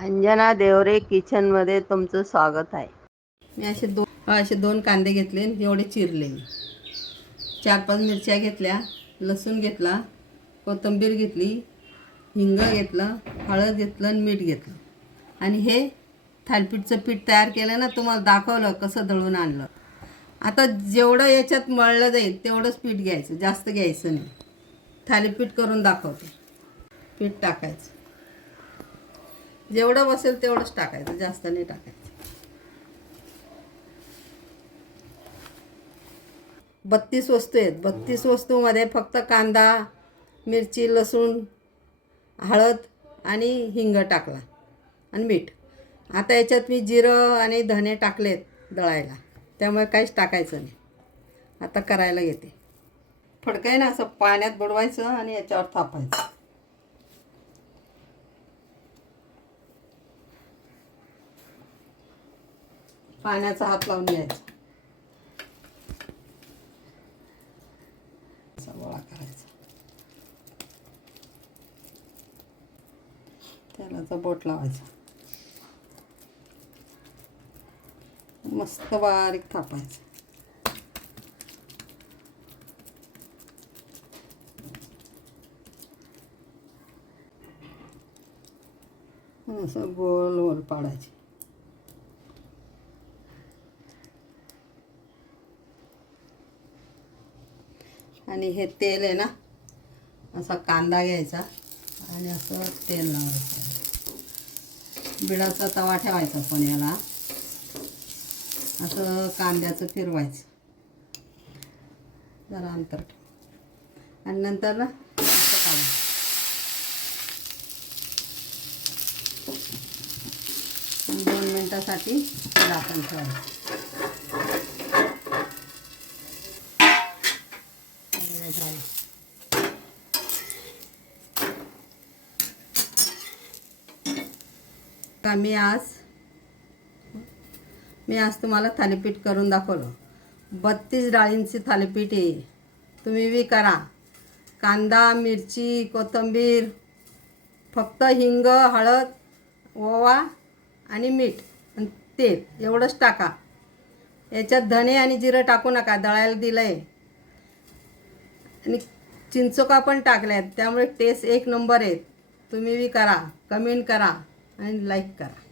अंजना देवरे किचनमध्ये तुमचं स्वागत आहे. मी असे दोन असे दोन कांदे घेतले आणि एवढे चिरले चार पाच मिरच्या घेतल्या लसूण घेतला कोथिंबीर घेतली हिंग घेतलं हळद घेतलं आणि मीठ घेतलं. आणि हे थालीपीठचं पीठ तयार केलं ना तुम्हाला दाखवलं कसं दळून आणलं. आता जेवढं याच्यात मळलं जाईल तेवढंच पीठ घ्यायचं जास्त घ्यायचं नाही. थालीपीठ करून दाखवते. पीठ टाकायचं. जेवढं बसेल तेवढंच टाकायचं जास्त नाही टाकायचं. बत्तीस वस्तू आहेत. बत्तीस वस्तूमध्ये फक्त कांदा मिरची लसूण हळद आणि हिंग टाकला आणि मीठ. आता याच्यात मी जिरं आणि धने टाकलेत दळायला. त्यामुळे काहीच टाकायचं नाही. आता करायला येते फडकं आहे ना असं पाण्यात बुडवायचं आणि याच्यावर थापायचं. पाण्याचा हात लावून घ्यायचा. असा गोळा करायचा. तेलाचा बोट लावायचा. मस्त बारीक थापायचं. असं गोल गोल पाडायचे. आणि हे तेल आहे ना असा कांदा घ्यायचा आणि असं तेल लावायचं. बिडाचा तवा ठेवायचा पण याला. असं कांद्याचं फिरवायचं. जरा अंतर आणि नंतर ना असं काढायचं दोन मिनटासाठी झाकण ठेवायचं. का मी आज मी आज तुम्हाला थालीपीठ करून दाखवलं. बत्तीस डाळींची थालीपीठ आहे तुम्ही बी करा. कांदा मिरची कोथिंबीर फक्त हिंग हळद ओवा आणि मीठ आणि तेल एवढंच टाका. याच्यात धणे आणि जिरं टाकू नका दळायला दिलं आहे आणि चिंचोका पण टाकल्यात त्यामुळे टेस्ट एक नंबर आहे तुम्ही बी करा कमेंट करा. आणि लाईक करा.